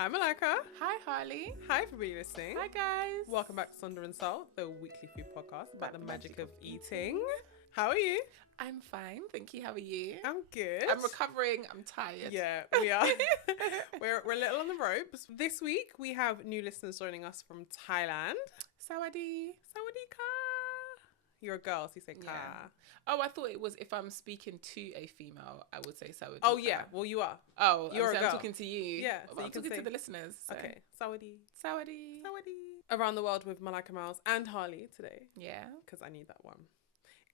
Hi Malika. Hi, Harley. Hi everybody listening. Hi, guys. Welcome back to Sonder and Salt, the weekly food podcast about About the the magic magic of of eating. How are you? I'm fine, thank you. How are you? I'm good. I'm recovering. I'm tired. Yeah, we are. we're a little on the ropes. This week we have new listeners joining us from Thailand. Sawadee. Sawadee ka. You're a girl, so you say ka. Yeah. Oh, I thought it was if I'm speaking to a female, I would say sawadee. Oh yeah, well you are. Oh, You're a I'm girl. talking to you. Yeah, Well, so you I'm can talking say- to the listeners. So. Okay, Sawadee. Sawadee. Sawadee. Around the world with Malika Miles and Harley today. Yeah. Because I need that one.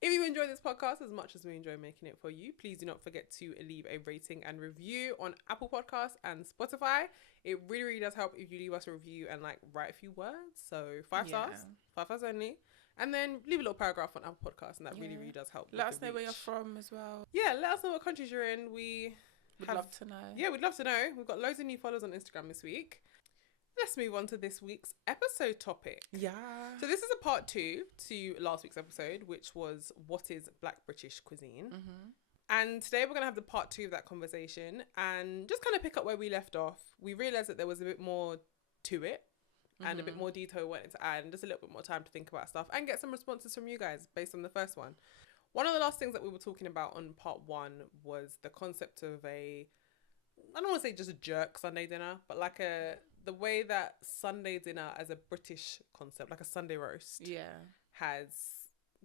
If you enjoy this podcast as much as we enjoy making it for you, please do not forget to leave a rating and review on Apple Podcasts and Spotify. It really, really does help if you leave us a review and write a few words. So 5 stars, 5 stars only. And then leave a little paragraph on Apple Podcasts, and that really, really does help. Let with us the know where you're reach. from as well. Yeah, let us know what countries you're in. We Would have- love to know. Yeah, we'd love to know. We've got loads of new followers on Instagram this week. Let's move on to this week's episode topic. Yeah. So this is a part 2 to last week's episode, which was what is Black British cuisine. Mm-hmm. And today we're going to have the part 2 of that conversation and just kind of pick up where we left off. We realised that there was a bit more to it and a bit more detail we wanted to add and just a little bit more time to think about stuff and get some responses from you guys based on the first one. One of the last things that we were talking about on part 1 was the concept of I don't want to say just a jerk Sunday dinner, but the way that Sunday dinner as a British concept, like a Sunday roast, Yeah. has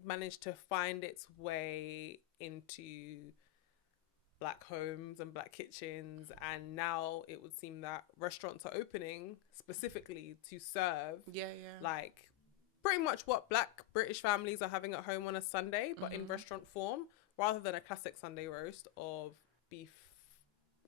managed to find its way into black homes and black kitchens, and now it would seem that restaurants are opening specifically to serve Yeah. pretty much what black British families are having at home on a Sunday, but in restaurant form, rather than a classic Sunday roast of beef.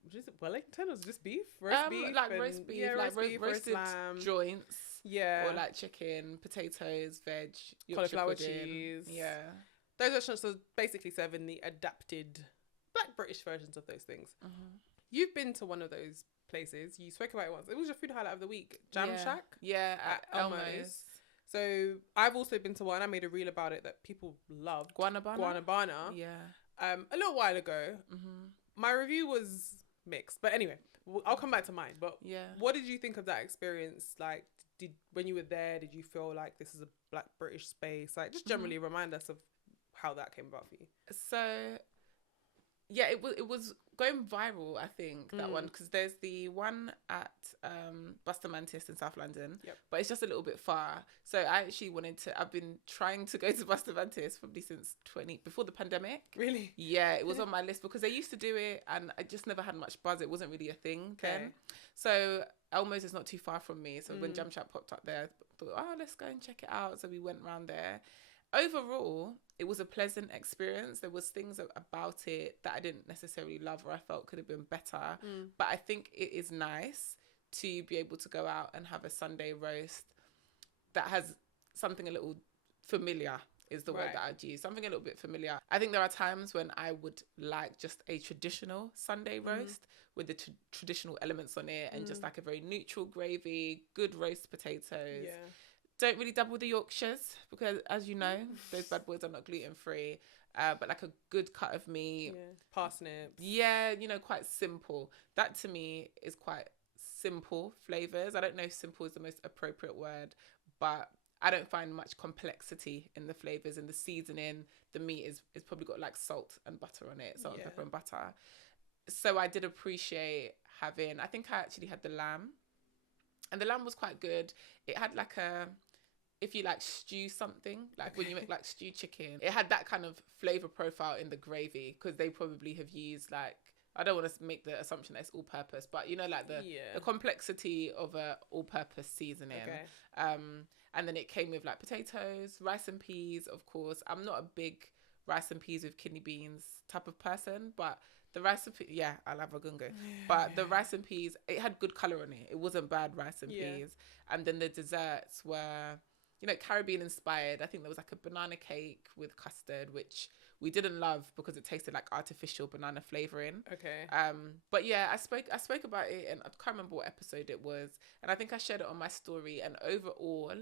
Is it Wellington or is it just beef? Roast beef? Roast beef, roast beef, roast roasted lamb. joints. Yeah. Or chicken, potatoes, veg, Yorkshire Cauliflower pudding. cheese. Yeah. Those restaurants are basically serving the adapted black British versions of those things. You've been to one of those places. You spoke about it once. It was your food highlight of the week. Jam Shack Yeah, at at Elmo's. Elmo's. So I've also been to one. I made a reel about it that people loved. Guanabana. Yeah. A little while ago. My review was mixed. But anyway, I'll come back to mine. But Yeah. what did you think of that experience? When you were there, did you feel like this is a black British space? Just generally remind us of how that came about for you. So, yeah, it was going viral, I think, that one, because there's the one at Bustermantis in South London, but it's just a little bit far. So I actually I've been trying to go to Bustermantis probably since before the pandemic. Really? Yeah, it was on my list because they used to do it and I just never had much buzz. It wasn't really a thing then. Okay. So Elmo's is not too far from me. So when Jam Shack popped up there, I thought, oh, let's go and check it out. So we went round there. Overall, it was a pleasant experience. There was things about it that I didn't necessarily love or I felt could have been better. But I think it is nice to be able to go out and have a Sunday roast that has something a little familiar is the word that I'd use. Something a little bit familiar. I think there are times when I would like just a traditional Sunday roast with the traditional elements on it and just like a very neutral gravy, good roast potatoes. Yeah. Don't really double the Yorkshires because, as you know, those bad boys are not gluten-free. But like a good cut of meat. Yeah. Parsnips. Yeah, quite simple. That to me is quite simple flavours. I don't know if simple is the most appropriate word, but I don't find much complexity in the flavours and the seasoning. The meat is probably got like salt and butter on it, salt and pepper and butter. So I did appreciate I think I actually had the lamb. And the lamb was quite good. It had if you stew something, when you make stew chicken, it had that kind of flavour profile in the gravy because they probably have used I don't want to make the assumption that it's all purpose, but the complexity of a all purpose seasoning. Okay. And then it came with potatoes, rice and peas, of course. I'm not a big rice and peas with kidney beans type of person, but the rice and peas, I love a gungo. But the rice and peas, it had good colour on it. It wasn't bad rice and peas. And then the desserts were, Caribbean inspired. I think there was a banana cake with custard, which we didn't love because it tasted like artificial banana flavouring. Okay. But yeah, I spoke about it and I can't remember what episode it was. And I think I shared it on my story. And overall,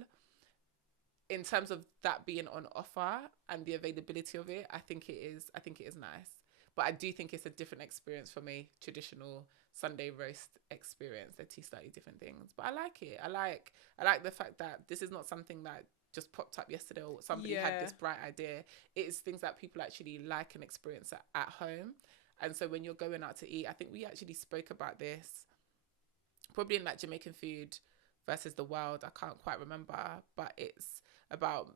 in terms of that being on offer and the availability of it, I think it is nice. But I do think it's a different experience from a traditional Sunday roast experience. They're two slightly different things, but I like it. I like the fact that this is not something that just popped up yesterday or somebody had this bright idea. It is things that people actually like and experience at home. And so when you're going out to eat, I think we actually spoke about this probably in like Jamaican food versus the world. I can't quite remember, but it's about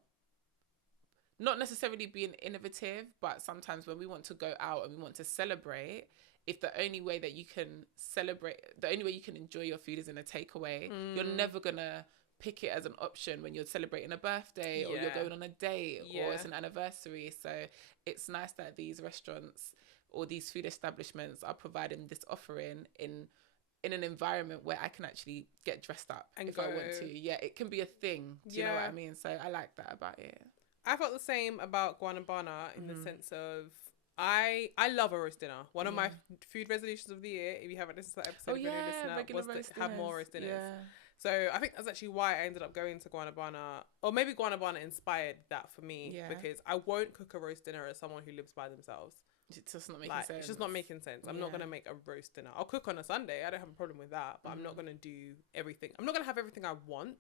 not necessarily being innovative, but sometimes when we want to go out and we want to celebrate, if the only way that you can celebrate, the only way you can enjoy your food is in a takeaway, you're never gonna pick it as an option when you're celebrating a birthday or you're going on a date or it's an anniversary. So it's nice that these restaurants or these food establishments are providing this offering in an environment where I can actually get dressed up and if I want to. Yeah, it can be a thing. Do you know what I mean? So I like that about it. I felt the same about Guanabana in the sense of I love a roast dinner. One of my food resolutions of the year, if you haven't listened to that episode, was to have more roast dinners. Yeah. So I think that's actually why I ended up going to Guanabana, or maybe Guanabana inspired that for me because I won't cook a roast dinner as someone who lives by themselves. It's just not making sense. It's just not making sense. I'm not going to make a roast dinner. I'll cook on a Sunday. I don't have a problem with that. But I'm not going to do everything. I'm not going to have everything I want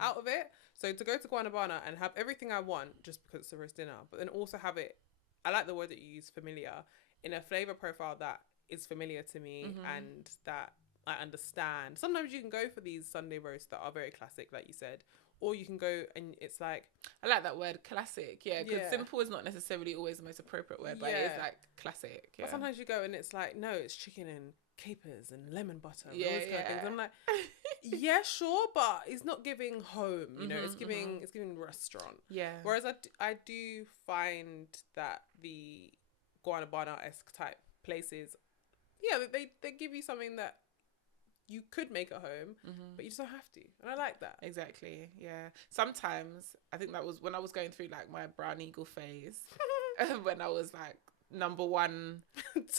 out of it. So to go to Guanabana and have everything I want just because it's a roast dinner, but then also have it, I like the word that you use, familiar, in a flavour profile that is familiar to me and that I understand. Sometimes you can go for these Sunday roasts that are very classic, like you said, or you can go and it's like... I like that word, classic, because simple is not necessarily always the most appropriate word, but it is like classic. But sometimes you go and it's like, no, it's chicken and capers and lemon butter and all these kind of things. I'm like, yeah, sure, but it's not giving home, you know, it's giving restaurant. Yeah. Whereas I do find that the Guanabana-esque type places, they give you something that you could make at home, but you just don't have to. And I like that. Exactly. Yeah. Sometimes I think that was when I was going through like my brown eagle phase, when I was like number one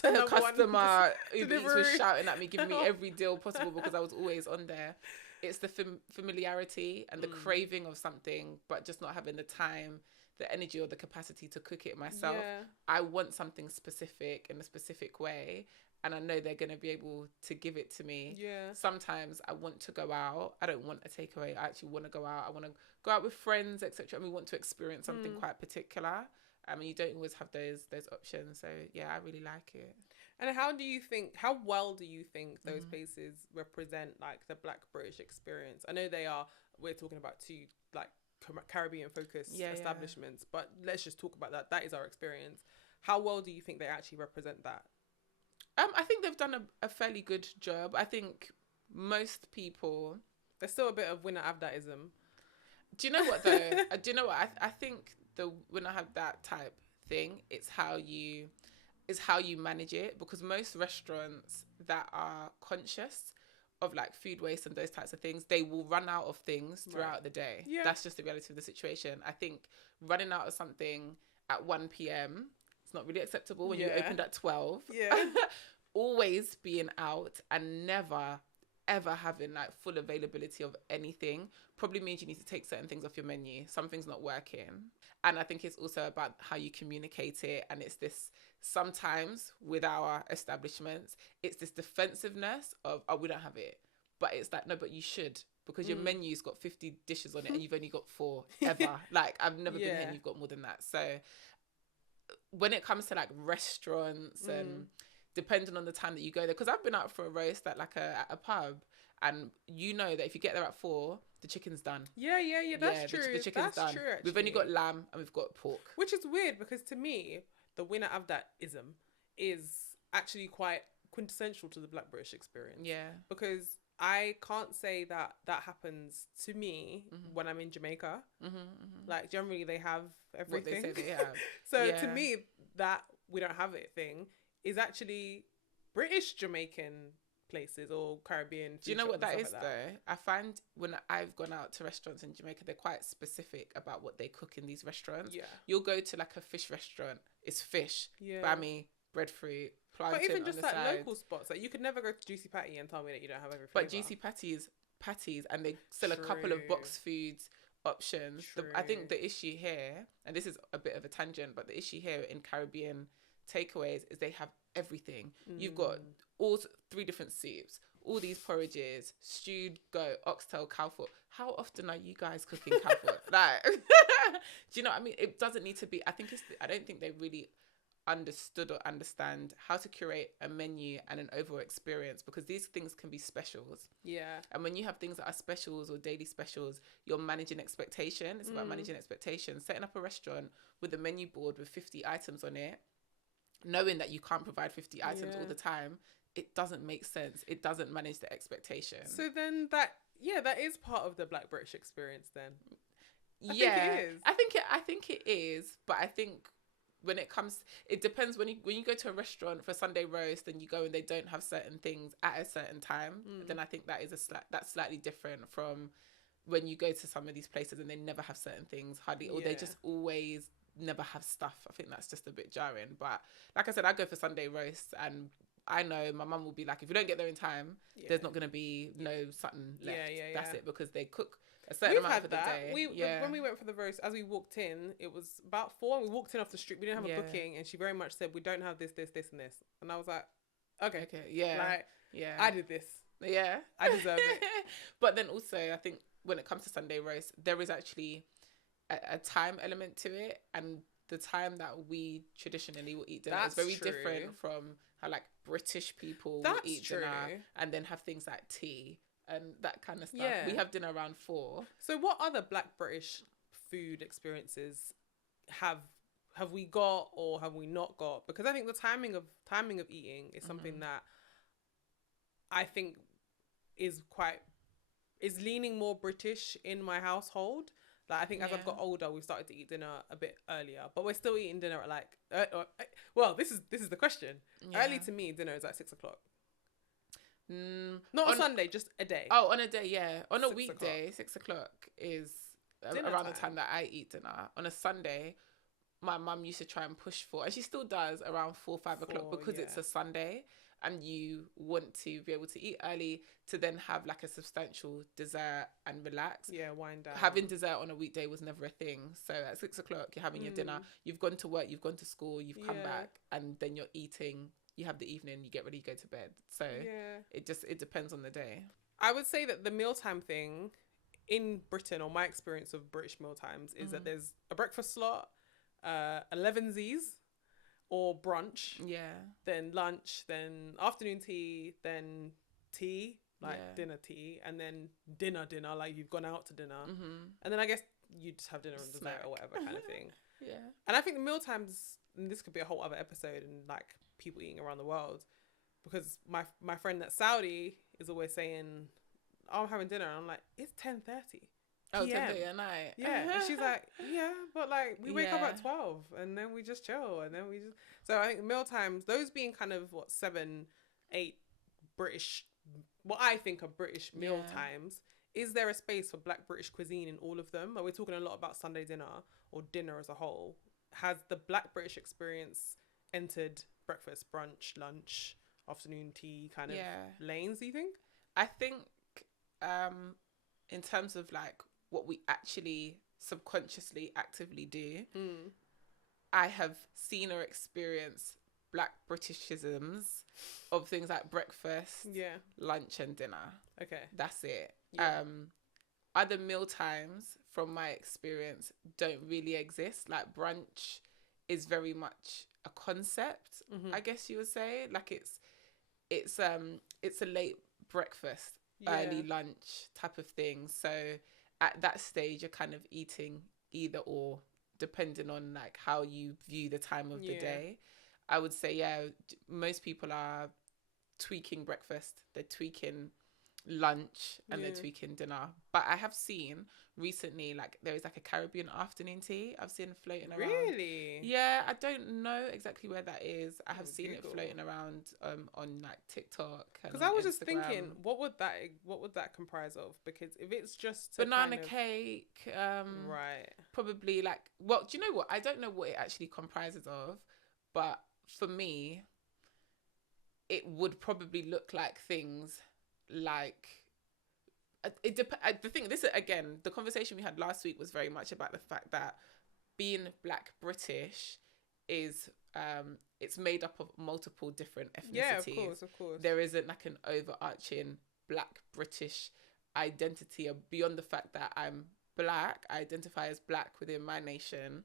customer who was shouting at me, giving me every deal possible because I was always on there. It's the familiarity and the craving of something, but just not having the time, the energy or the capacity to cook it myself. Yeah. I want something specific in a specific way. And I know they're going to be able to give it to me. Yeah. Sometimes I want to go out. I don't want a takeaway. I actually want to go out. I want to go out with friends, etc. And we want to experience something quite particular. I mean, you don't always have those options. So, yeah, I really like it. And how well do you think those places represent, like, the Black British experience? I know we're talking about two, like, Caribbean-focused establishments. But let's just talk about that. That is our experience. How well do you think they actually represent that? I think they've done a fairly good job. I think most people... There's still a bit of winner Avdatism. Do you know what, though? Do you know what? I think the winner have that type thing, it's how you manage it. Because most restaurants that are conscious of like food waste and those types of things, they will run out of things throughout the day. Yeah. That's just the reality of the situation. I think running out of something at 1 p.m... it's not really acceptable when you opened at 12. Yeah. Always being out and never, ever having like full availability of anything probably means you need to take certain things off your menu. Something's not working. And I think it's also about how you communicate it. And it's this, sometimes with our establishments, it's this defensiveness of, oh, we don't have it. But it's like, no, but you should. Because your menu's got 50 dishes on it and you've only got 4 ever. Like, I've never been here and you've got more than that. So... when it comes to like restaurants and depending on the time that you go there, because I've been out for a roast at like at a pub, and you know that if you get there at 4, the chicken's done. Yeah, that's true. The chicken's done. True, we've only got lamb and we've got pork, which is weird because to me the winner of that ism is actually quite quintessential to the Black British experience. Yeah, because I can't say that happens to me when I'm in Jamaica. Like, generally they have everything. What they say they have. So to me, that we don't have it thing is actually British Jamaican places or Caribbean. Do you know what that is though? I find when I've gone out to restaurants in Jamaica, they're quite specific about what they cook in these restaurants. Yeah. You'll go to like a fish restaurant. It's fish, bammy, breadfruit, but even just like local spots, like you could never go to Juicy Patty and tell me that you don't have every flavour. But Juicy patties, and they sell a couple of box foods options. I think the issue here, and this is a bit of a tangent, but the issue here in Caribbean takeaways is they have everything. You've got all 3 different soups, all these porridges, stewed goat, oxtail, cow foot. How often are you guys cooking cow foot? Like, do you know what I mean? It doesn't need to be. I don't think they really understood or understand how to curate a menu and an overall experience, because these things can be specials. Yeah. And when you have things that are specials or daily specials, you're managing expectation. It's about managing expectations. Setting up a restaurant with a menu board with 50 items on it, knowing that you can't provide 50 items all the time, it doesn't make sense. It doesn't manage the expectation. So then that is part of the Black British experience then. I think it is, but I think when it comes, it depends. When you go to a restaurant for a Sunday roast and you go and they don't have certain things at a certain time, then I think that is that's slightly different from when you go to some of these places and they never have certain things hardly, or they just always never have stuff. I think that's just a bit jarring. But like I said, I go for Sunday roasts and I know my mum will be like, if you don't get there in time, there's not going to be no something left. That's it, because they cook a certain amount for the day. When we went for the roast, as we walked in, it was about 4 and we walked in off the street. We didn't have a booking, and she very much said, we don't have this, this, this and this. And I was like, okay, like, I did this. Yeah, I deserve it. But then also, I think when it comes to Sunday roast, there is actually a time element to it, and the time that we traditionally will eat dinner is very different from how like British people will eat dinner and then have things like tea and that kind of stuff. We have dinner around 4. So what other Black British food experiences have we got or have we not got? Because I think the timing of eating is something that I think is leaning more British in my household. Like, I think as I've got older, we've started to eat dinner a bit earlier, but we're still eating dinner at like, well, this is the question. Early to me, dinner is at 6 o'clock. Not on Sunday, just a day. Oh, on a day, yeah. On a weekday, 6 o'clock is around the time that I eat dinner. On a Sunday, my mum used to try and push for, and she still does, around 4, 5 o'clock, because it's a Sunday and you want to be able to eat early to then have like a substantial dessert and relax. Yeah, wind down. Having dessert on a weekday was never a thing. So at 6 o'clock, you're having your dinner. You've gone to work, you've gone to school, you've come back, and then you're eating. You have the evening, you get ready, you go to bed. So it depends on the day. I would say that the mealtime thing in Britain, or my experience of British mealtimes, is that there's a breakfast slot, 11sies, or brunch, then lunch, then afternoon tea, then tea, like dinner tea, and then dinner, like you've gone out to dinner, and then I guess you just have dinner and dessert or whatever kind of thing. And I think the meal times, and this could be a whole other episode, and like people eating around the world, because my friend that's Saudi is always saying, oh, I'm having dinner, and I'm like, it's 10:30. Oh, 10:30 at night. Yeah. And she's like, yeah, but like we wake up at 12 and then we just chill, and then we just, so I think meal times, those being kind of 7, 8 British, what I think are British meal times. Is there a space for Black British cuisine in all of them? Are we talking a lot about Sunday dinner or dinner as a whole? Has the Black British experience entered breakfast, brunch, lunch, afternoon tea kind of lanes, do you think? I think in terms of like what we actually subconsciously actively do, I have seen or experienced Black Britishisms of things like breakfast, lunch and dinner. Okay. That's it. Other meal times, from my experience, don't really exist. Like brunch is very much a concept, I guess you would say. Like it's a late breakfast, early lunch type of thing. So at that stage, you're kind of eating either or, depending on like how you view the time of the day. I would say, most people are tweaking breakfast, they're tweaking lunch, and they're tweaking dinner. But I have seen recently, like, there is like a Caribbean afternoon tea I've seen floating around. Really? Yeah, I don't know exactly where that is. I have seen it floating around on like TikTok. Because I was just thinking, what would that comprise of? Because if it's just banana cake, right? Probably like, well, do you know what? I don't know what it actually comprises of, but for me, it would probably look like things like the thing. This is, again, the conversation we had last week was very much about the fact that being Black British is it's made up of multiple different ethnicities. Yeah, of course. There isn't like an overarching Black British identity beyond the fact that I'm Black. I identify as Black within my nation,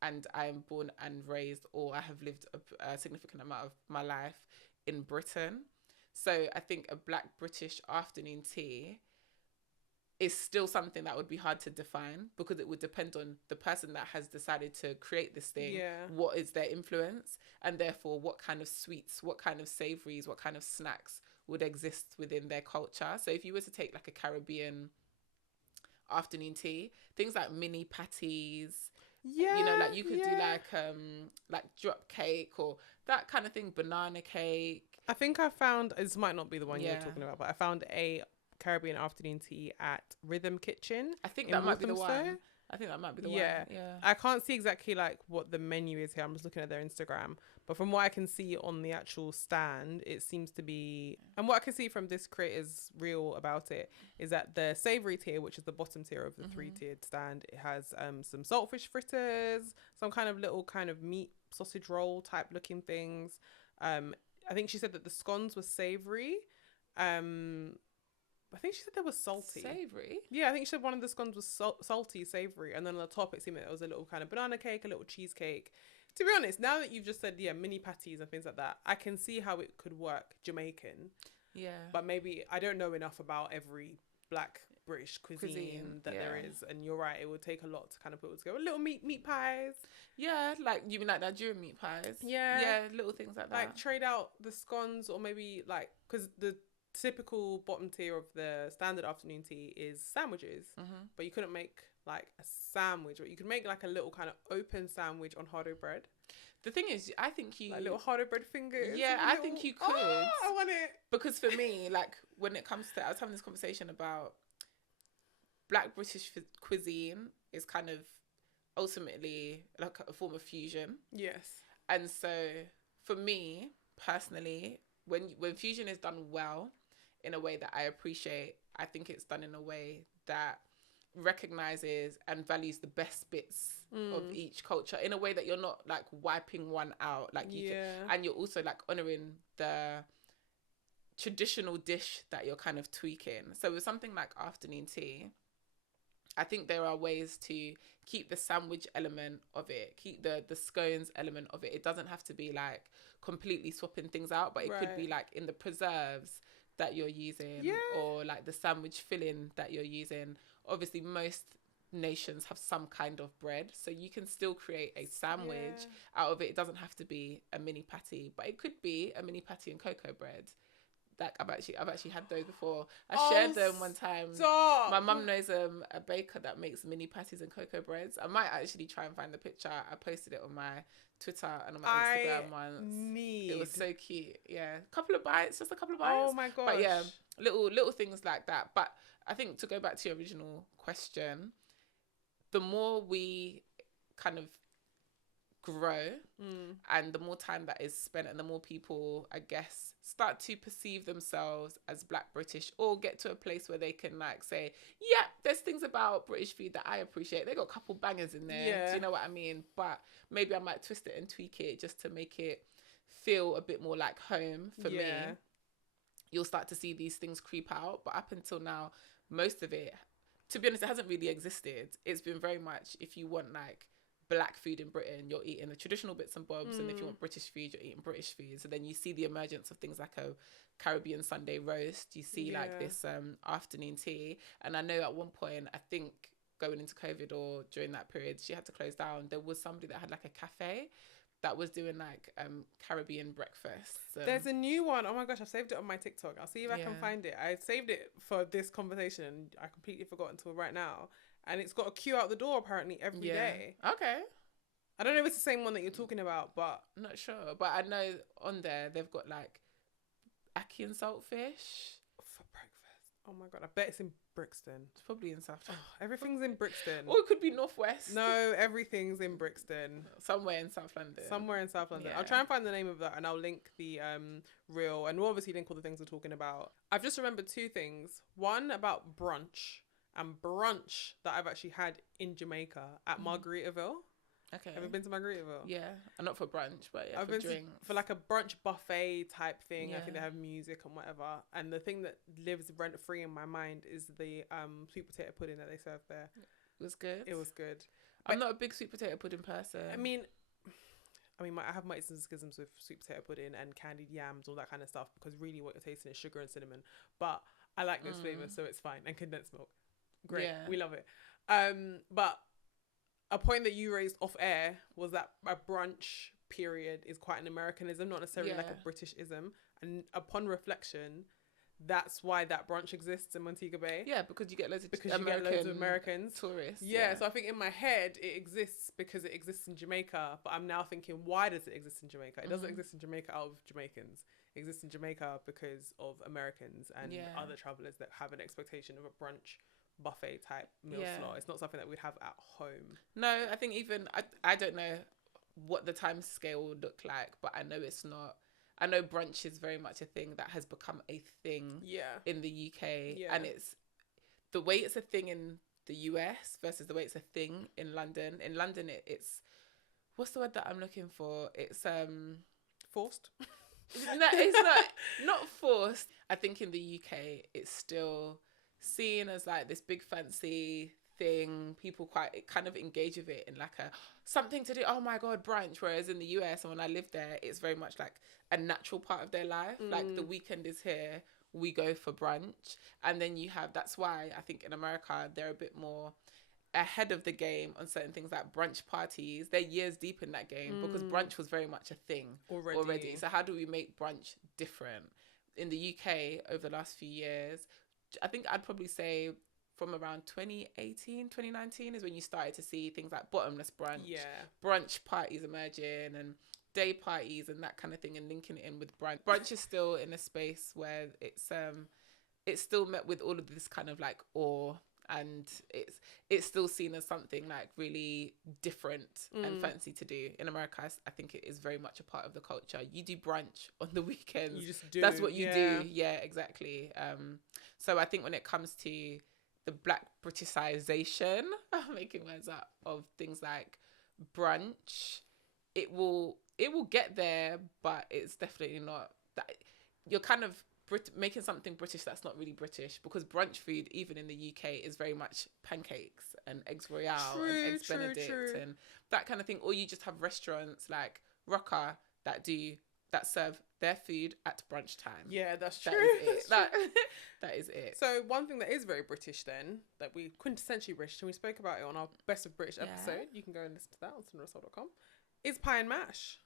and I am born and raised, or I have lived a significant amount of my life in Britain. So I think a Black British afternoon tea is still something that would be hard to define, because it would depend on the person that has decided to create this thing. Yeah. What is their influence, and therefore what kind of sweets, what kind of savouries, what kind of snacks would exist within their culture. So if you were to take like a Caribbean afternoon tea, things like mini patties, Yeah, you know, like you could do like drop cake or that kind of thing, banana cake. I think I found, this might not be the one you're Yeah. talking about, but I found a Caribbean afternoon tea at Rhythm Kitchen. I think in that might be the Walthamstow. one. I think that might be the Yeah. one. Yeah. I can't see exactly like what the menu is here. I'm just looking at their Instagram. But from what I can see on the actual stand, it seems to be, and what I can see from this creator's reel about it, is that the savoury tier, which is the bottom tier of the three-tiered stand, it has some saltfish fritters, some kind of little kind of meat sausage roll type looking things. I think she said that the scones were savoury. I think she said they were salty. Savoury? Yeah, I think she said one of the scones was salty, savoury, and then on the top it seemed like there was a little kind of banana cake, a little cheesecake. To be honest, now that you've just said, yeah, mini patties and things like that, I can see how it could work Jamaican. Yeah. But maybe I don't know enough about every Black British cuisine that there is. And you're right, it would take a lot to kind of put it together. Little meat pies. Yeah, like, you mean like Nigerian meat pies? Yeah. Yeah, little things like that. Like trade out the scones, or maybe like, because the typical bottom tier of the standard afternoon tea is sandwiches, but you couldn't make like a sandwich, or you could make like a little kind of open sandwich on hardo bread. The thing is, I think you... Like little hardo bread fingers. Yeah, I think you could. Oh, I want it. Because for me, like, when it comes to... I was having this conversation about Black British cuisine is kind of ultimately like a form of fusion. Yes. And so for me, personally, when fusion is done well, in a way that I appreciate, I think it's done in a way that recognizes and values the best bits of each culture, in a way that you're not like wiping one out, like you can, and you're also like honoring the traditional dish that you're kind of tweaking. So with something like afternoon tea, I think there are ways to keep the sandwich element of it, keep the scones element of it. It doesn't have to be like completely swapping things out, but it could be like in the preserves that you're using, or like the sandwich filling that you're using. Obviously, most nations have some kind of bread, so you can still create a sandwich out of it. It doesn't have to be a mini patty, but it could be a mini patty and cocoa bread. Like I've actually had those before. I shared them one time. Stop. My mum knows a baker that makes mini patties and cocoa breads. I might actually try and find the picture. I posted it on my Twitter and on my Instagram once. It was so cute. Yeah, just a couple of bites. Oh my gosh. But yeah, little things like that. But I think, to go back to your original question, the more we kind of grow and the more time that is spent, and the more people, I guess, start to perceive themselves as Black British, or get to a place where they can like say, yeah, there's things about British food that I appreciate. They got a couple bangers in there. Do you know what I mean? But maybe I might twist it and tweak it just to make it feel a bit more like home for me. You'll start to see these things creep out. But up until now, most of it, to be honest, it hasn't really existed. It's been very much, if you want like Black food in Britain, you're eating the traditional bits and bobs, and if you want British food, you're eating British food. So then you see the emergence of things like a Caribbean Sunday roast. You see like this afternoon tea. And I know at one point, I think going into COVID or during that period, she had to close down. There was somebody that had like a cafe that was doing like Caribbean breakfasts. There's a new one. Oh my gosh, I've saved it on my TikTok. I'll see if I can find it. I saved it for this conversation, and I completely forgot until right now. And it's got a queue out the door apparently every day. Okay. I don't know if it's the same one that you're talking about, but I'm not sure. But I know on there they've got like ackee and saltfish for breakfast. Oh my god, I bet it's in Brixton. It's probably in South London. Everything's in Brixton. Or it could be Northwest. No, everything's in Brixton. Somewhere in South London. Somewhere in South London. Yeah. I'll try and find the name of that, and I'll link the reel, and we'll obviously link all the things we're talking about. I've just remembered two things. One about brunch that I've actually had in Jamaica at Margaritaville. Okay. Have you been to Margaritaville? Yeah, and not for brunch, but yeah, I've for been drinks. for like a brunch buffet type thing. I think Yeah. they have music and whatever. And the thing that lives rent free in my mind is the sweet potato pudding that they serve there. It was good. It was good. I'm not a big sweet potato pudding person. I mean, I have my isms and schisms with sweet potato pudding and candied yams, all that kind of stuff, because really what you're tasting is sugar and cinnamon. But I like those flavors, so it's fine. And condensed milk, great. Yeah. We love it. But a point that you raised off air was that a brunch period is quite an Americanism, not necessarily like a Britishism. And upon reflection, that's why that brunch exists in Montego Bay. Yeah, because you get loads of Americans tourists. Yeah, so I think in my head it exists because it exists in Jamaica, but I'm now thinking, why does it exist in Jamaica? It doesn't exist in Jamaica out of Jamaicans. It exists in Jamaica because of Americans and other travelers that have an expectation of a brunch buffet type meal slot. It's not something that we'd have at home. No, I think even I don't know what the time scale would look like, but I know it's not. I know brunch is very much a thing that has become a thing in the UK, and it's the way it's a thing in the US versus the way it's a thing in London. In London, it's what's the word that I'm looking for? It's forced. No, it's not forced. I think in the UK, it's still seen as like this big fancy thing. People quite kind of engage with it in like a something to do. Oh my god, brunch. Whereas in the US, and when I lived there, it's very much like a natural part of their life. Like the weekend is here, we go for brunch. And then you have, that's why I think in America they're a bit more ahead of the game on certain things like brunch parties. They're years deep in that game because brunch was very much a thing already. So how do we make brunch different? In the UK over the last few years, I think I'd probably say from around 2018, 2019 is when you started to see things like bottomless brunch, brunch parties emerging and day parties and that kind of thing, and linking it in with brunch. Brunch is still in a space where it's still met with all of this kind of like awe, and it's still seen as something like really different and fancy to do. In America, I think it is very much a part of the culture. You do brunch on the weekends. You just do. That's what you do. Yeah, exactly. So I think when it comes to the Black Britishization, I'm making words up, of things like brunch, it will get there, but it's definitely not that. You're kind of making something British that's not really British, because brunch food, even in the UK, is very much pancakes and eggs royale and eggs benedict and that kind of thing. Or you just have restaurants like Rocker that serve their food at brunch time. Yeah, that's true. That is it. So one thing that is very British then, that we quintessentially British, and we spoke about it on our Best of British episode, you can go and listen to that on sonderassault.com, is pie and mash.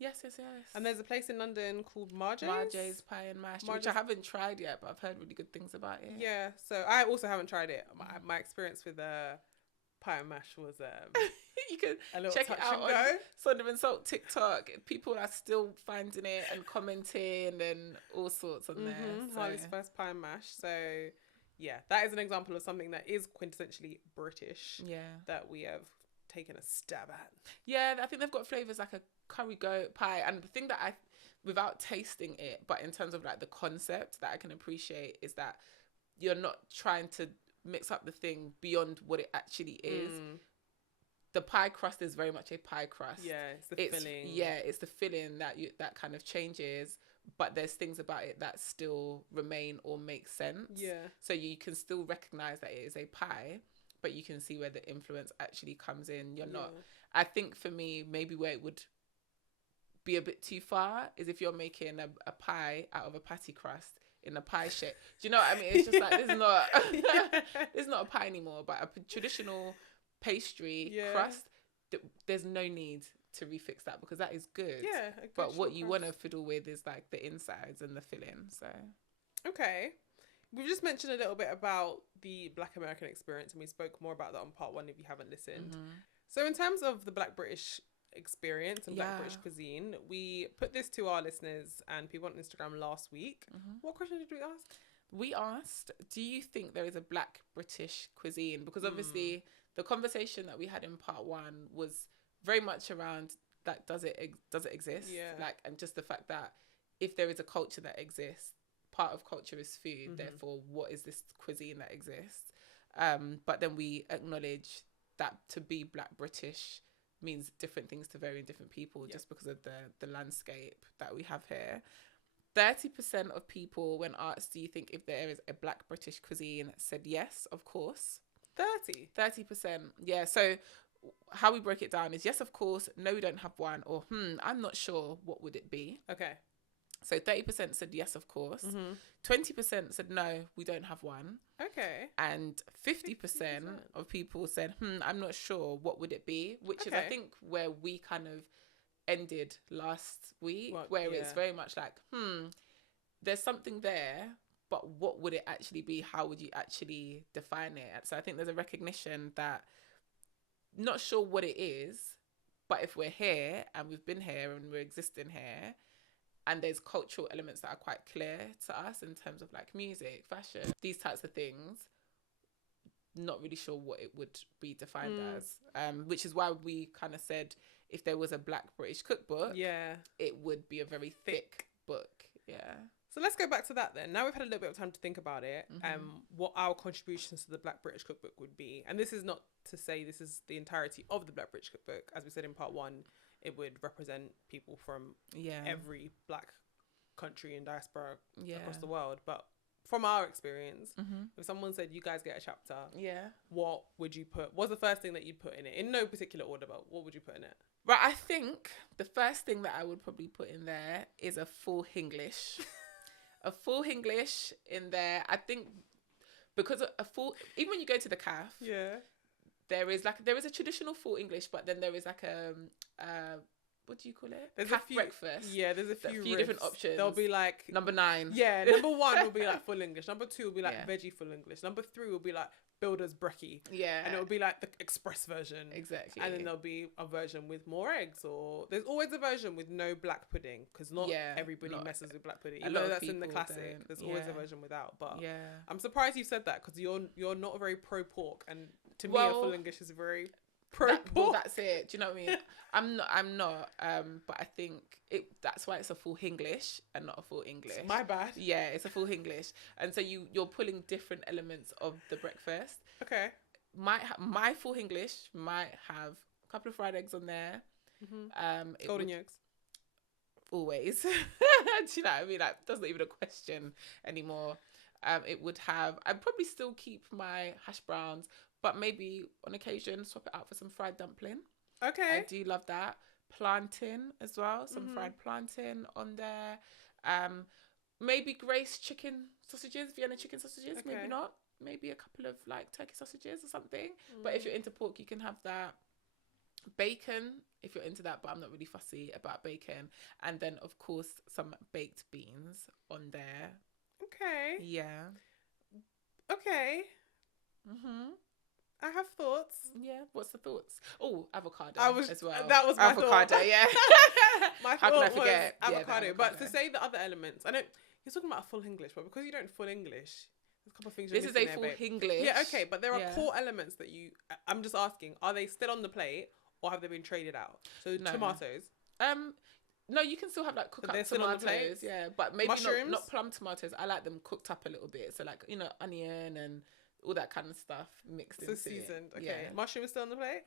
Yes. And there's a place in London called Marjay's. Marjay's Pie and Mash, which I haven't tried yet, but I've heard really good things about it. Yeah, so I also haven't tried it. My experience with pie and mash was you can check it out on Sonder and Salt TikTok. People are still finding it and commenting and all sorts on there. Harley's first pie and mash. So yeah, that is an example of something that is quintessentially British. Yeah, that we have taken a stab at. Yeah, I think they've got flavors like a curry goat pie, and the thing that without tasting it, but in terms of like the concept that I can appreciate, is that you're not trying to mix up the thing beyond what it actually is. The pie crust is very much a pie crust. Yeah, it's the filling. Yeah, it's the filling that kind of changes, but there's things about it that still remain or make sense. Yeah. So you can still recognize that it is a pie, but you can see where the influence actually comes in. You're not. I think for me, maybe where it would be a bit too far is if you're making a pie out of a patty crust in a pie shape. Do you know what I mean? It's just like, it's not a pie anymore, but a traditional pastry crust, there's no need to refix that, because that is good. Yeah. But what you want to fiddle with is like the insides and the filling. So okay, we've just mentioned a little bit about the Black American experience, and we spoke more about that on part 1 if you haven't listened. So in terms of the Black British experience and Black British cuisine, we put this to our listeners and people on Instagram last week. What question did we ask? We asked, do you think there is a Black British cuisine? Because obviously the conversation that we had in part 1 was very much around that, does it exist? Like, and just the fact that if there is a culture that exists, part of culture is food, therefore what is this cuisine that exists? But then we acknowledge that to be Black British, means different things to varying different people just because of the landscape that we have here. 30% of people, when asked, do you think if there is a Black British cuisine, said yes, of course. 30%. Yeah. So how we break it down is yes, of course, no, we don't have one, or I'm not sure, what would it be? Okay. So 30% said yes, of course. 20% said no, we don't have one. Okay. And 50% of people said, I'm not sure, what would it be? Which is, I think, where we kind of ended last week, where it's very much like, there's something there, but what would it actually be? How would you actually define it? So I think there's a recognition that not sure what it is, but if we're here and we've been here and we're existing here, and there's cultural elements that are quite clear to us in terms of like music, fashion, these types of things, not really sure what it would be defined as, which is why we kind of said if there was a Black British cookbook, it would be a very thick book. So let's go back to that then. Now we've had a little bit of time to think about it, what our contributions to the Black British cookbook would be. And this is not to say this is the entirety of the Black British cookbook. As we said in part 1, it would represent people from every Black country and diaspora across the world. But from our experience, if someone said, you guys get a chapter, what would you put? What's the first thing that you'd put in it? In no particular order, but what would you put in it? Right, I think the first thing that I would probably put in there is a full English. A full English in there. I think because a full, even when you go to the CAF, there is a traditional full English, but then there is like a what do you call it? There's CAF a few breakfast. Yeah, there's a few different options. There'll be like number 9. Yeah, number 1 will be like full English. Number 2 will be like veggie full English. Number 3 will be like builder's brekkie. Yeah, and it will be like the express version. Exactly. And then there'll be a version with more eggs, or there's always a version with no black pudding because not everybody messes with black pudding. Even though that's in the classic, there's always a version without. But I'm surprised you said that because you're not very pro pork, and to me a full English is very pro pork. Well, that's it. Do you know what I mean? I'm not. But I think that's why it's a full English and not a full English. It's my bad. Yeah, it's a full English, and so you're pulling different elements of the breakfast. Okay. My full English might have a couple of fried eggs on there. Golden yolks. Always. Do you know what I mean? Like, that's not even a question anymore. It would have. I'd probably still keep my hash browns, but maybe on occasion swap it out for some fried dumpling. Okay. I do love that. Plantain as well. Some fried plantain on there. Maybe Grace chicken sausages, Vienna chicken sausages. Okay. Maybe not. Maybe a couple of like turkey sausages or something. But if you're into pork, you can have that. Bacon, if you're into that, but I'm not really fussy about bacon. And then, of course, some baked beans on there. Okay. Yeah. Okay. I have thoughts. Yeah. What's the thoughts? Oh, avocado as well. That was my avocado. Thought. Yeah. My How can I forget? Avocado. Yeah, but to say the other elements, I know you're talking about full English, but because you don't full English, there's a couple of things. This is a full English. Yeah. Okay, but there are core elements that you. I'm just asking: are they still on the plate, or have they been traded out? So tomatoes. No, you can still have like cook up tomatoes, yeah, but maybe not plum tomatoes. I like them cooked up a little bit, so like onion and all that kind of stuff mixed into seasoned. Okay, yeah. Mushrooms still on the plate.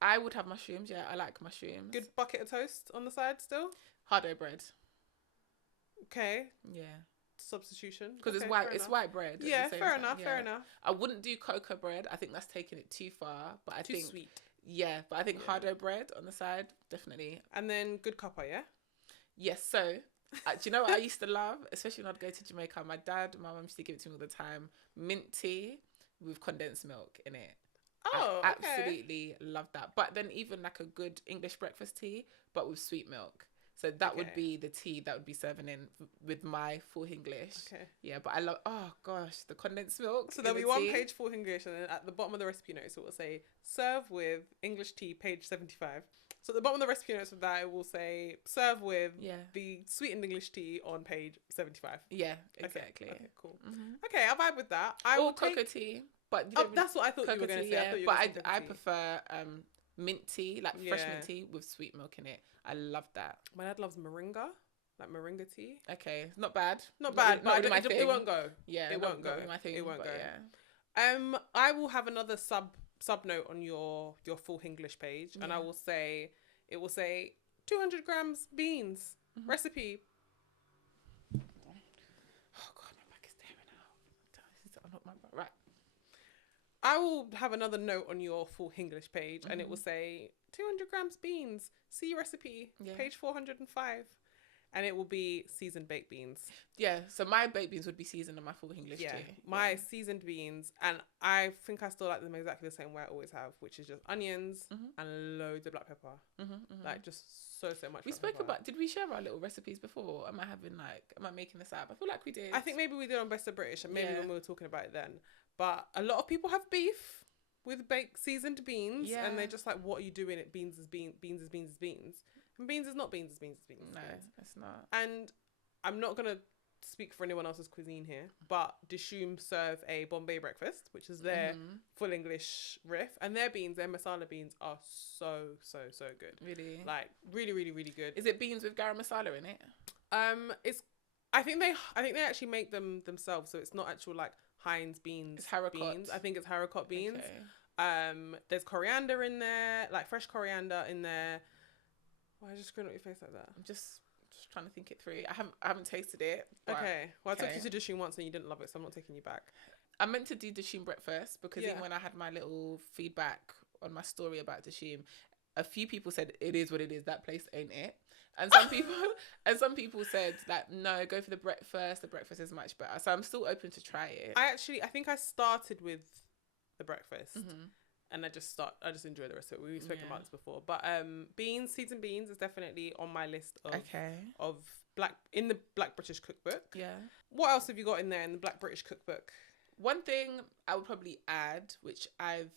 I would have mushrooms. Yeah, I like mushrooms. Good bucket of toast on the side still. Hardo bread. Okay. Yeah. Substitution because it's white. It's white bread. Yeah, fair enough. Yeah. Fair enough. I wouldn't do cocoa bread. I think that's taking it too far. But I think sweet. Yeah, but I think hardo bread on the side, definitely. And then good cuppa, yeah? Yes, so, do you know what I used to love? Especially when I'd go to Jamaica, my dad and my mum used to give it to me all the time. Mint tea with condensed milk in it. Oh, I absolutely love that. But then even like a good English breakfast tea, but with sweet milk. So that would be the tea that would be serving in with my full English. Okay. Yeah, but I love, oh gosh, the condensed milk. So there'll be one page full English, and then at the bottom of the recipe notes, it will say, serve with English tea, page 75. So at the bottom of the recipe notes of that, it will say, serve with the sweetened English tea on page 75. Yeah, exactly. Okay, cool. Okay, I'll vibe with that. I will cocoa tea. But that's what I thought you were going to say. Yeah, but I prefer mint tea, like fresh mint tea with sweet milk in it. I love that. My dad loves moringa, like moringa tea. Okay, not bad. Not bad. Not it won't go. Yeah, it won't go. My thing, it won't go. Yeah. I will have another sub note on your full English page, and I will say, it will say 200 grams beans recipe. Oh God, my back is tearing out. Right. I will have another note on your full English page, and it will say 200 grams beans. See recipe, page 405. And it will be seasoned baked beans. Yeah, so my baked beans would be seasoned in my full English too. My seasoned beans, and I think I still like them exactly the same way I always have, which is just onions and loads of black pepper. Like just so much. We spoke about. Did we share our little recipes before? Am I making this up? I feel like we did. I think maybe we did on Best of British, and maybe when we were talking about it then. But a lot of people have beef with baked seasoned beans, and they're just like, "What are you doing? It beans is beans. Beans is beans is beans." And beans is not beans is beans is beans. No, it's not. And I'm not gonna speak for anyone else's cuisine here, but Dishoom serve a Bombay breakfast, which is their full English riff, and their beans, their masala beans, are so good. Really, like really good. Is it beans with garam masala in it? It's. I think they actually make them themselves, so it's not actual like Heinz beans. It's haricot. Beans. I think it's haricot beans. Okay. There's coriander in there, like fresh coriander in there. Why are you just screwing up your face like that? I'm just trying to think it through. I haven't tasted it. Okay. Well, I took you to Dishoom once and you didn't love it, so I'm not taking you back. I meant to do Dishoom breakfast because even when I had my little feedback on my story about Dishoom, a few people said it is what it is. That place ain't it. And some people said that no, go for the breakfast. The breakfast is much better. So I'm still open to try it. I think I started with the breakfast. And I just enjoy the rest of it. We've spoken about this before, but seasoned beans is definitely on my list of the Black British cookbook. Yeah. What else have you got in there in the Black British cookbook? One thing I would probably add, which I've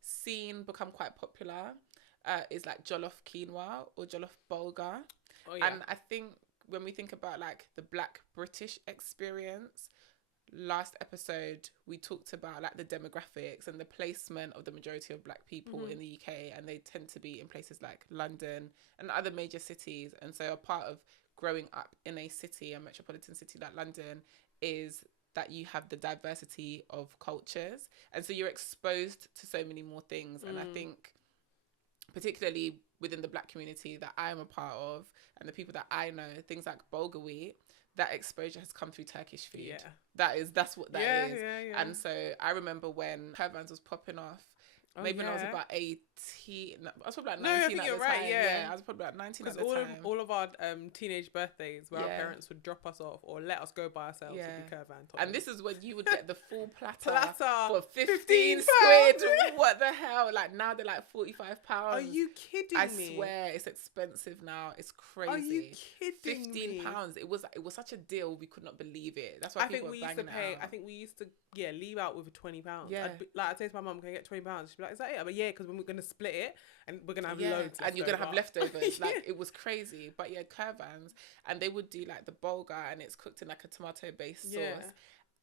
seen become quite popular, is like jollof quinoa or jollof bulgur. Oh yeah. And I think when we think about like the Black British experience, last episode we talked about like the demographics and the placement of the majority of Black people in the UK, and they tend to be in places like London and other major cities. And so a part of growing up in a city, a metropolitan city like London, is that you have the diversity of cultures, and so you're exposed to so many more things. And I think particularly within the Black community that I'm a part of and the people that I know, things like bulgur wheat, that exposure has come through Turkish food. Yeah. That's what that is. Yeah. And so I remember when Caravans was popping off, maybe when I was about 18, I was probably like 19 I think at you're the right, time. yeah. I was probably like 19 at the time. All of our teenage birthdays where our parents would drop us off or let us go by ourselves would be Caravan. And this is when you would get the full platter for 15 quid. What the hell? Like now they're like £45. Are you kidding me? I swear it's expensive now. It's crazy. Are you kidding me? £15. It was such a deal. We could not believe it. That's why people were banging it out. I think we used to leave out with £20. Yeah. I'd say to my mum, "Can I get £20?" She'd be like, "Is that it?" I'm like, "Yeah, because we're gonna split it and we're gonna have loads and you're gonna have leftovers." Like it was crazy. But Caravans, and they would do like the bulgur, and it's cooked in like a tomato based sauce.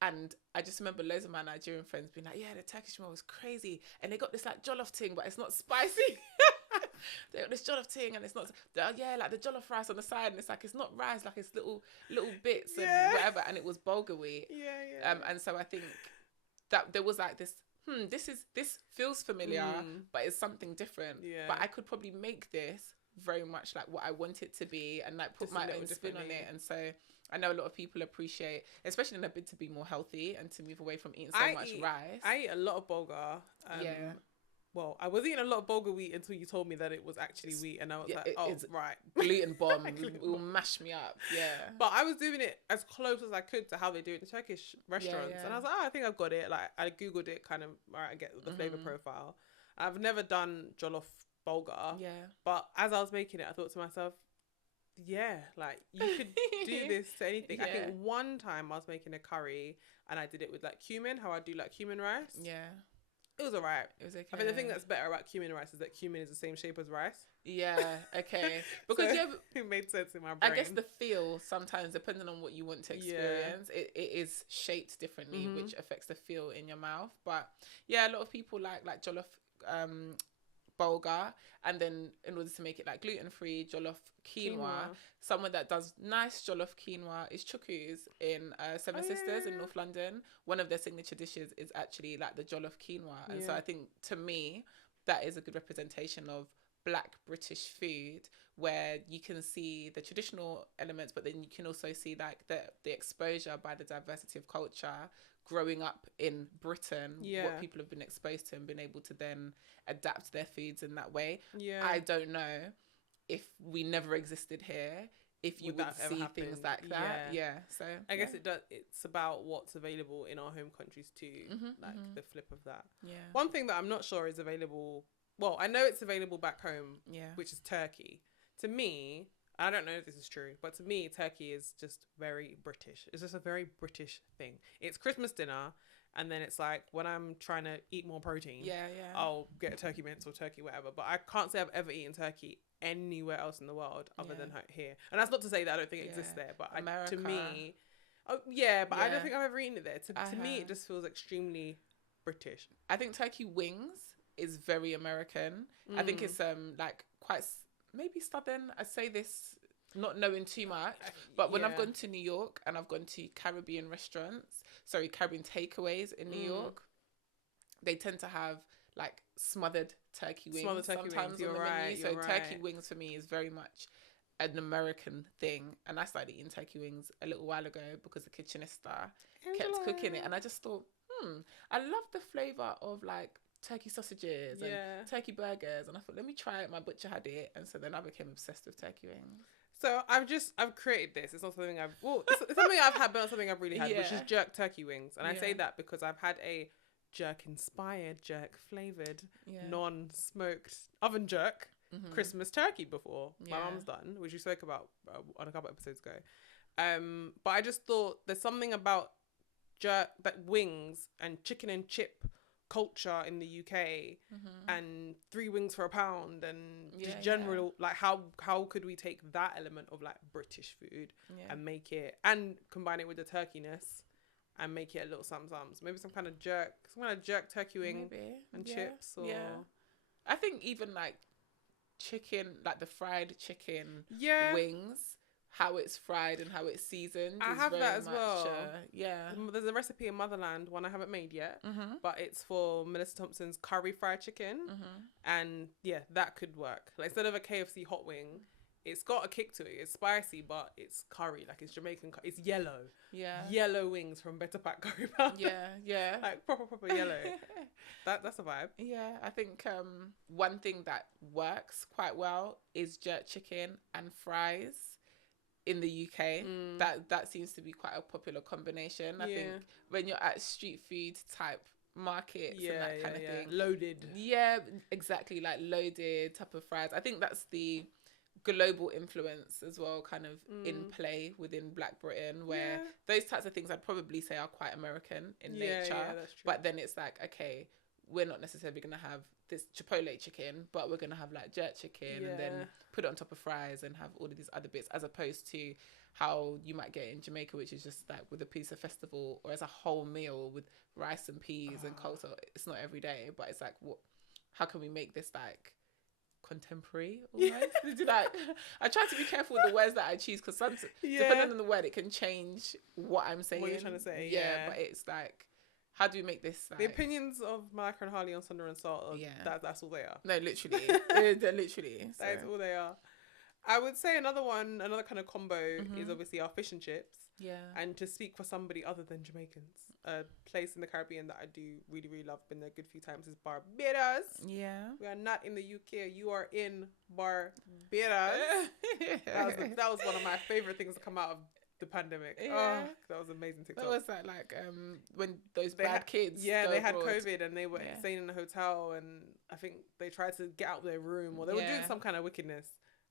And I just remember loads of my Nigerian friends being like, "Yeah, the Turkish meal was crazy, and they got this like jollof thing, but it's not spicy." They got this jollof thing, and it's not like the jollof rice on the side, and it's not rice, like it's little bits and whatever, and it was bulgur wheat. And so I think that there was like this this feels familiar, but it's something different. But I could probably make this very much like what I want it to be, and like put just my own spin on it. And so I know a lot of people appreciate, especially in a bid to be more healthy and to move away from eating so much rice. I eat a lot of bulgur. Well, I was eating a lot of bulgur wheat until you told me that it was actually wheat, and I was like, "Oh, right, gluten bomb, it will mash me up." Yeah, but I was doing it as close as I could to how they do it in Turkish restaurants, and I was like, "Oh, I think I've got it." Like I googled it, kind of, I get the flavor profile. I've never done jollof bulgur, but as I was making it, I thought to myself, "Yeah, like you could do this to anything." I think one time I was making a curry, and I did it with like cumin, how I do like cumin rice. Yeah. It was alright. It was okay. I think the thing that's better about cumin rice is that cumin is the same shape as rice. Yeah, okay. Because it made sense in my brain. I guess the feel sometimes, depending on what you want to experience, it is shaped differently, which affects the feel in your mouth. But yeah, a lot of people like jollof bulgur, and then in order to make it like gluten-free, jollof quinoa. Someone that does nice jollof quinoa is Chuku's in Seven Sisters in North London. One of their signature dishes is actually like the jollof quinoa. And so I think, to me, that is a good representation of Black British food, where you can see the traditional elements, but then you can also see like the exposure by the diversity of culture growing up in Britain, what people have been exposed to and been able to then adapt their foods in that way. I don't know if we never existed here, if you would see things like that. So I guess it does. It's about what's available in our home countries too, the flip of that. One thing that I'm not sure is available, well, I know it's available back home, which is turkey. To me, I don't know if this is true, but to me, turkey is just very British. It's just a very British thing. It's Christmas dinner, and then it's like when I'm trying to eat more protein, I'll get a turkey mince or turkey whatever. But I can't say I've ever eaten turkey anywhere else in the world other than here. And that's not to say that I don't think it exists there, but to me, I don't think I've ever eaten it there. To me, it just feels extremely British. I think turkey wings is very American. I think it's like quite maybe southern. I say this not knowing too much, but when I've gone to New York and I've gone to Caribbean takeaways in New York, they tend to have like smothered turkey wings sometimes on the menu. So turkey wings for me is very much an American thing, and I started eating turkey wings a little while ago because the kitchenista kept cooking it, and I just thought, I love the flavour of like turkey sausages and turkey burgers, and I thought, let me try it. My butcher had it, and so then I became obsessed with turkey wings. So I've created this. It's not something it's something I've had, but not something I've really had, which is jerk turkey wings. And I say that because I've had a jerk inspired, jerk flavored, non-smoked oven jerk Christmas turkey before. My mum's done, which we spoke about on a couple episodes ago. But I just thought there's something about jerk, that wings and chicken and chip culture in the UK, and 3 wings for £1, and just general like how could we take that element of like British food and make it, and combine it with the turkeyness and make it a little something, maybe some kind of jerk turkey wing and chips, or I think even like chicken, like the fried chicken wings, how it's fried and how it's seasoned. I have that as well. There's a recipe in Motherland, one I haven't made yet, but it's for Melissa Thompson's curry fried chicken, and that could work. Like, instead of a KFC hot wing, it's got a kick to it. It's spicy, but it's curry. Like, it's Jamaican. It's yellow. Yellow wings from Better Pack Curry Powder. Like proper yellow. That's a vibe. I think one thing that works quite well is jerk chicken and fries. In the UK, that seems to be quite a popular combination. I think when you're at street food type markets and that kind of thing, loaded. Exactly, like loaded type of fries. I think that's the global influence as well, kind of in play within Black Britain, where those types of things I'd probably say are quite American in nature. That's true. But then it's like, okay, we're not necessarily going to have this Chipotle chicken, but we're going to have like jerk chicken and then put it on top of fries and have all of these other bits, as opposed to how you might get in Jamaica, which is just like with a pizza festival or as a whole meal with rice and peas and coleslaw. It's not every day, but it's like, how can we make this like contemporary almost? Like, I try to be careful with the words that I choose, because depending on the word, it can change what I'm saying. What you're trying to say. But it's like, how do we make this like... The opinions of Malika and Harley on Sonder and Salt, that's all they are. No, literally. they're literally. So. That's all they are. I would say another kind of combo is obviously our fish and chips. And to speak for somebody other than Jamaicans, a place in the Caribbean that I do really, really love, been there a good few times, is Barbados. We are not in the UK. You are in Barbados. that was one of my favorite things to come out of the pandemic. That was amazing TikTok. What was that like? When those bad kids they had abroad. COVID and they were staying in a hotel, and I think they tried to get out of their room, or they were doing some kind of wickedness,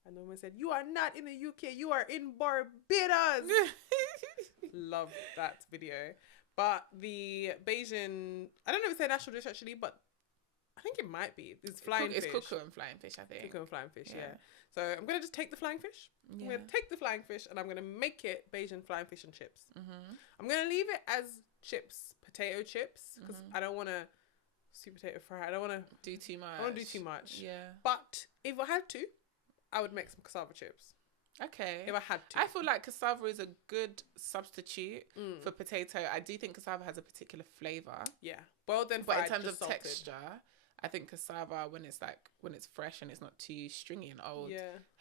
and the woman said, "You are not in the UK, you are in Barbados." Love that video. But the Bayesian, I don't know if it's their national dish actually, but I think it might be. It's flying fish. It's cuckoo and flying fish, I think. Cuckoo and flying fish, So I'm going to just take the flying fish. I'm going to take the flying fish and I'm going to make it Bayesian flying fish and chips. I'm going to leave it as chips, potato chips, because I don't want to sweet potato fry. I don't want to do too much. I don't want to do too much. Yeah. But if I had to, I would make some cassava chips. Okay. If I had to. I feel like cassava is a good substitute for potato. I do think cassava has a particular flavour. Yeah. Boiled then but fried, in terms of salted. texture, I think cassava, when it's fresh and it's not too stringy and old,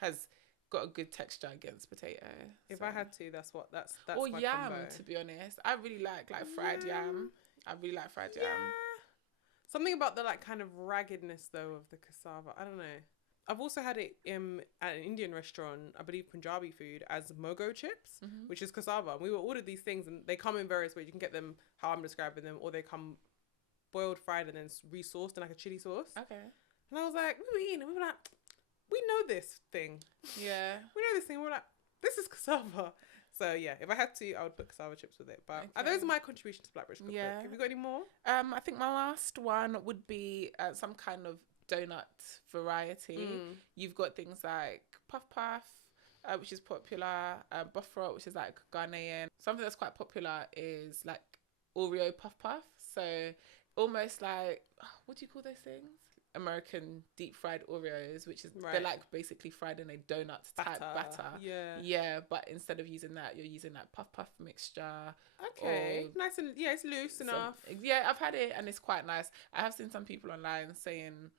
has got a good texture against potato. If I had to, that's or my yam, combo. to be honest. I really like fried yam. I really like fried yam. Something about the like kind of raggedness though of the cassava. I don't know. I've also had it at an Indian restaurant, I believe Punjabi food, as mogo chips, which is cassava. And we were ordered these things, and they come in various ways. You can get them how I'm describing them, or they come boiled, fried, and then resourced in like a chili sauce. Okay. And I was like, we were eating, and we were like, we know this thing. Yeah. We know this thing. We're like, this is cassava. So yeah, if I had to, I would put cassava chips with it. But those are my contributions to Black British Cookbook. Yeah. Have you got any more? I think my last one would be some kind of donut variety. You've got things like puff puff, which is popular, buffalo, which is like Ghanaian. Something that's quite popular is like Oreo puff puff. So almost like, what do you call those things? American deep fried Oreos, which is they're like basically fried in a donut type batter. Yeah, but instead of using that, you're using like puff puff mixture. Okay, nice and it's loose enough. Yeah, I've had it and it's quite nice. I have seen some people online saying,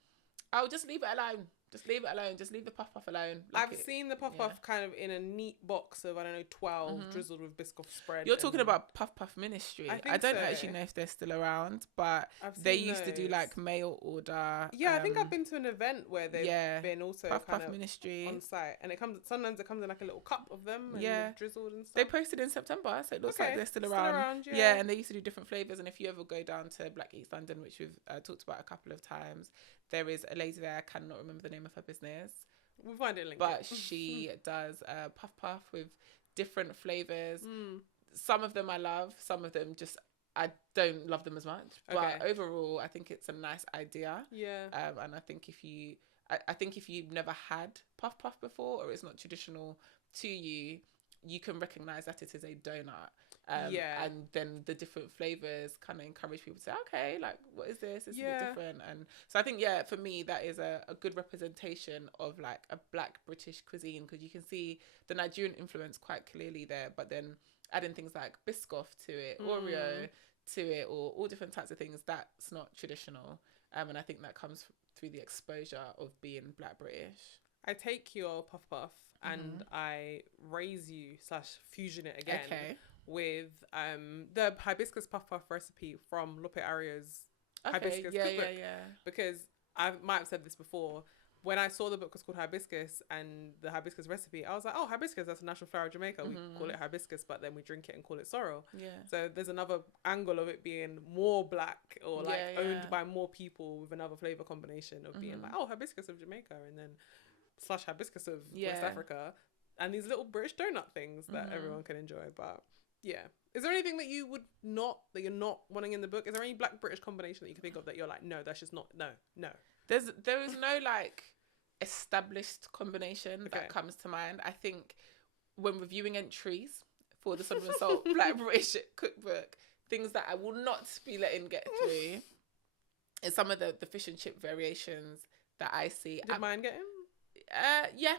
"Oh, just leave it alone. Just leave it alone. Just leave the puff puff alone." I've seen the puff puff kind of in a neat box of 12 drizzled with Biscoff spread. You're talking about Puff Puff Ministry. I don't actually know if they're still around, but they used to do like mail order. Yeah, I think I've been to an event where they've been also Puff kind Puff of Ministry on site, and sometimes it comes in like a little cup of them and drizzled and stuff. They posted in September, so it looks like they're still around. Yeah, and they used to do different flavors. And if you ever go down to Black East London, which we've talked about a couple of times, there is a lady there. I cannot remember the name of her business. We'll find it linked. But she does puff puff with different flavors. Some of them I love. Some of them just I don't love them as much. But overall, I think it's a nice idea. Yeah. And I think if you've never had puff puff before, or it's not traditional to you, you can recognize that it is a donut. And then the different flavors kind of encourage people to say, okay, like, what is this? It's a bit different. And so I think, for me, that is a good representation of like a Black British cuisine, because you can see the Nigerian influence quite clearly there, but then adding things like Biscoff to it, Oreo to it, or all different types of things, that's not traditional. And I think that comes through the exposure of being Black British. I take your puff puff and I raise you / fusion it again with the hibiscus puff puff recipe from Lope Aria's hibiscus cookbook. Because I might have said this before. When I saw the book was called Hibiscus and the hibiscus recipe, I was like, oh, hibiscus, that's a national flower of Jamaica. We call it hibiscus, but then we drink it and call it sorrel. Yeah. So there's another angle of it being more Black or owned by more people with another flavour combination of being like, oh, hibiscus of Jamaica and then / hibiscus of West Africa. And these little British donut things that everyone can enjoy. But yeah. Is there anything that you're not wanting in the book? Is there any Black British combination that you can think of that you're like, no, that's just not, no. There is no like established combination that comes to mind. I think when reviewing entries for the Sonder and Salt Black British Cookbook, things that I will not be letting get through is some of the fish and chip variations that I see. Did mine get in? Yeah,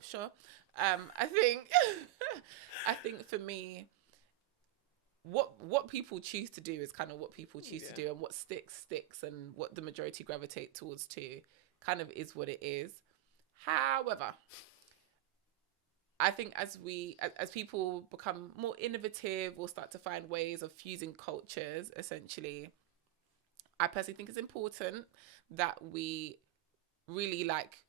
sure. I think for me, what people choose to do is kind of what people choose to do, and what sticks, and what the majority gravitate towards too, kind of is what it is. However, I think as people become more innovative or start to find ways of fusing cultures, essentially, I personally think it's important that we really like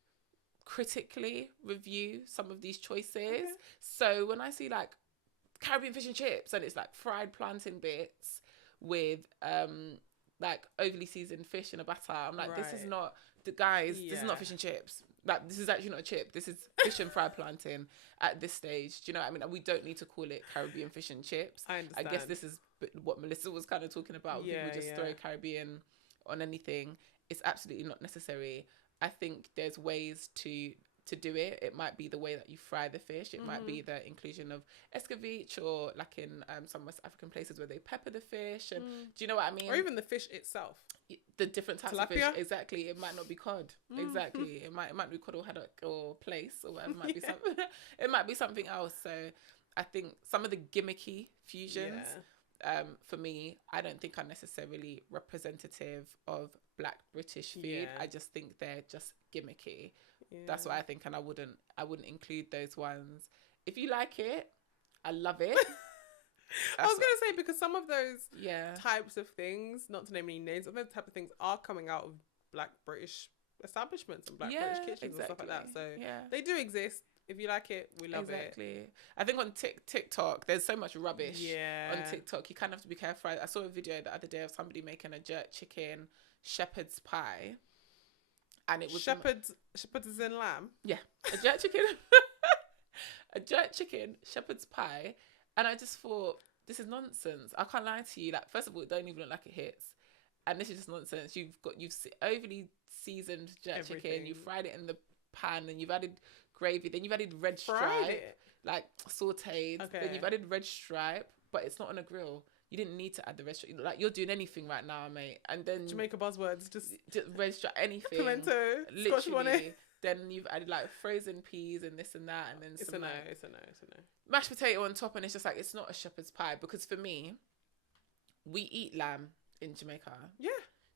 critically review some of these choices. So when I see like Caribbean fish and chips and it's like fried plantain bits with like overly seasoned fish in a batter, I'm like, this is not this is not fish and chips. Like, this is actually not a chip. This is fish and fried plantain at this stage. Do you know what I mean? And we don't need to call it Caribbean fish and chips. I understand. I guess this is what Melissa was kind of talking about. People just throw Caribbean on anything. It's absolutely not necessary. I think there's ways to to do it. It might be the way that you fry the fish. It might be the inclusion of escovitch, or like in some West African places where they pepper the fish. And do you know what I mean? Or even the fish itself. The different types of Tilapia? fish. Exactly. It might not be cod. Exactly. It might be cod or haddock or place or whatever. It might be something. It might be something else. So I think some of the gimmicky fusions, for me, I don't think are necessarily representative of Black British food. Yeah. I just think they're just gimmicky. Yeah. That's what I think, and I wouldn't include those ones. If you like it, I love it. I was gonna say, because some of those Yeah. types of things, not to name any names, some of those type of things are coming out of Black British establishments and Black British kitchens and stuff like that. So they do exist. If you like it, we love it. I think on TikTok, there's so much rubbish Yeah. on TikTok. You kind of have to be careful. I saw a video the other day of somebody making a jerk chicken shepherd's pie, and it was Shepherds and lamb. yeah, a jerk chicken, a jerk chicken shepherd's pie, and I just thought, this is nonsense. I can't lie to you. Like, first of all, it don't even look like it hits, and this is just nonsense. You've overly seasoned jerk chicken. You fried it in the pan, and you've added gravy. Then you've added red stripe, like sautéed. Okay. Then you've added red stripe, but it's not on a grill. You didn't need to add the red stripe. Like, you're doing anything right now, mate. And then Jamaica buzzwords, just red stripe, anything. pimento, Scotch bonnet. Literally. Then you've added like frozen peas and this and that, and then It's some a no. like, It's a no. mashed potato on top, and it's just like, it's not a shepherd's pie, because for me, we eat lamb in Jamaica. Yeah.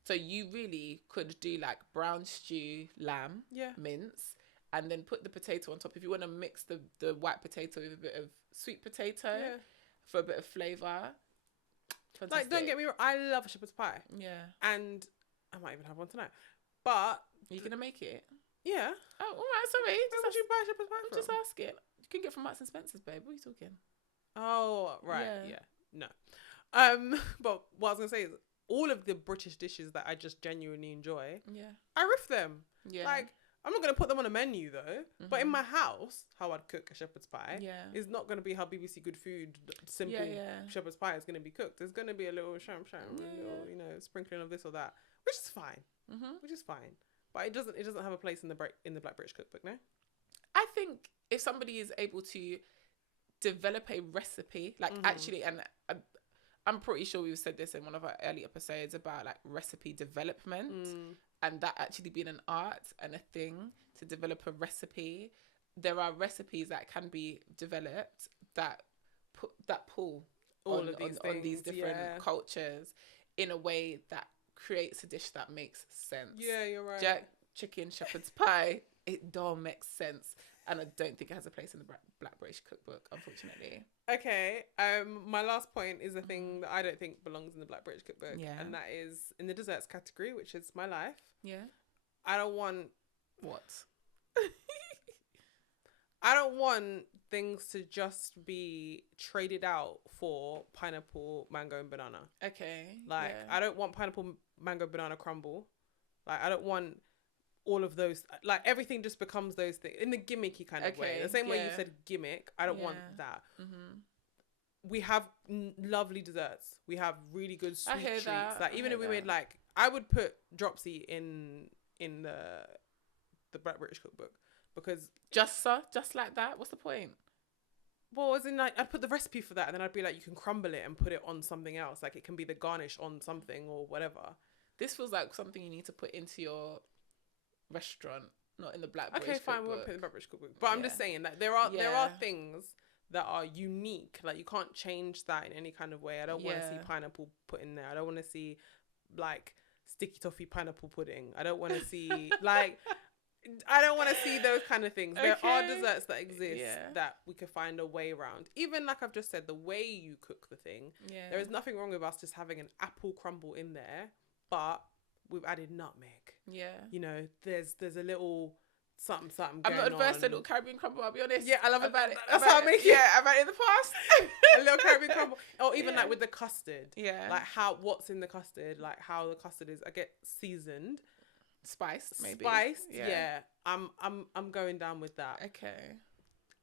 So you really could do like brown stew lamb, mince, and then put the potato on top. If you want to mix the white potato with a bit of sweet potato for a bit of flavour. Fantastic. Like, don't get me wrong, I love a shepherd's pie. Yeah. And I might even have one tonight. But Are you going to make it? yeah. Oh, all right, sorry. Where would you buy shepherd's pie I'm from? just asking. You can get from Marks and Spencer's, babe. What are you talking? Oh, right. Yeah. No. But what I was gonna say is, all of the British dishes that I just genuinely enjoy, I riff them. Yeah. Like, I'm not gonna put them on a menu though. But in my house, how I'd cook a shepherd's pie is not gonna be how BBC Good Food simple shepherd's pie is gonna be cooked. There's gonna be a little sham, a little sprinkling of this or that, which is fine. Which is fine. But it doesn't have a place in the Black British Cookbook, no? I think if somebody is able to develop a recipe, like actually, and I'm pretty sure we've said this in one of our early episodes about like recipe development, and that actually being an art and a thing to develop a recipe. There are recipes that can be developed that pull on these different cultures in a way that creates a dish that makes sense. Yeah, you're right. Jerk chicken shepherd's pie, it don't make sense, and I don't think it has a place in the Black British Cookbook, unfortunately. Okay, my last point is a thing that I don't think belongs in the Black British Cookbook, and that is in the desserts category, which is my life. Yeah. I don't want what? I don't want things to just be traded out for pineapple, mango, and banana. Okay. Like, I don't want pineapple, mango, banana crumble. Like, I don't want all of those. Like, everything just becomes those things in the gimmicky kind of way. The same way you said gimmick. I don't want that. We have lovely desserts. We have really good sweet treats. Like, even if we made like, I would put dropsy in the Black British Cookbook, because just like that. What's the point? Well, as in, like, I'd put the recipe for that, and then I'd be like, you can crumble it and put it on something else. Like, it can be the garnish on something or whatever. This feels like something you need to put into your restaurant, not in the Black British Cookbook. Okay, fine, we won't put it in the Black British Cookbook. But I'm just saying that there are things that are unique. Like, you can't change that in any kind of way. I don't want to see pineapple put in there. I don't want to see, like, sticky toffee pineapple pudding. I don't want to see, like... I don't want to see those kind of things. There are desserts that exist that we could find a way around. Even like I've just said, the way you cook the thing, there is nothing wrong with us just having an apple crumble in there, but we've added nutmeg. Yeah. You know, there's a little something going on. I'm not adverse to a little Caribbean crumble, I'll be honest. Yeah, I love it. That's how I make it. Yeah, I've had it in the past. A little Caribbean crumble. Or even like with the custard. Yeah. Like what's in the custard, like how the custard is, I get seasoned. Spiced, maybe. Yeah. I'm going down with that. Okay.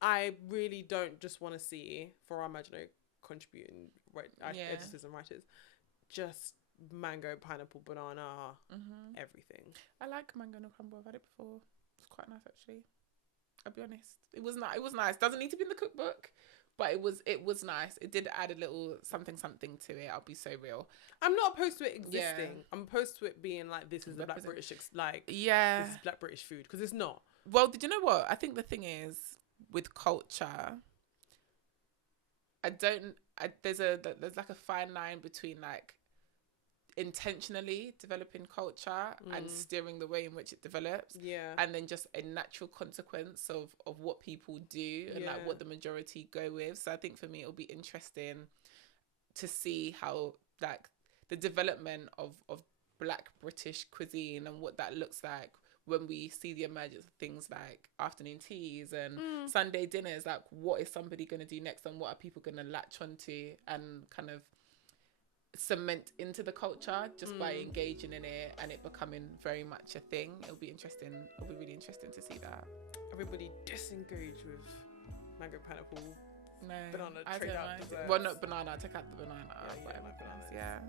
I really don't just want to see, for our imaginary contributing editors and writers, just mango, pineapple, banana, everything. I like mango no crumble. I've had it before. It's quite nice, actually. I'll be honest. It was nice. It was nice. Doesn't need to be in the cookbook, but it was nice. It did add a little something to it. I'll be so real. I'm not opposed to it existing. Yeah. I'm opposed to it being like, this is a Black British, like, yeah, this is Black British food, because it's not. Well, did you know what? I think the thing is with culture, there's like a fine line between like intentionally developing culture and steering the way in which it develops, and then just a natural consequence of what people do and like what the majority go with. So I think for me it'll be interesting to see how like the development of Black British cuisine and what that looks like when we see the emergence of things like afternoon teas and Sunday dinners. Like, what is somebody going to do next, and what are people going to latch onto and kind of cement into the culture just by engaging in it and it becoming very much a thing. It'll be interesting. It'll be really interesting to see that. Everybody disengage with mango, pineapple, banana, I trade don't out mind. desserts. Well, not banana. Take out the banana. Yeah, but no bananas. yeah.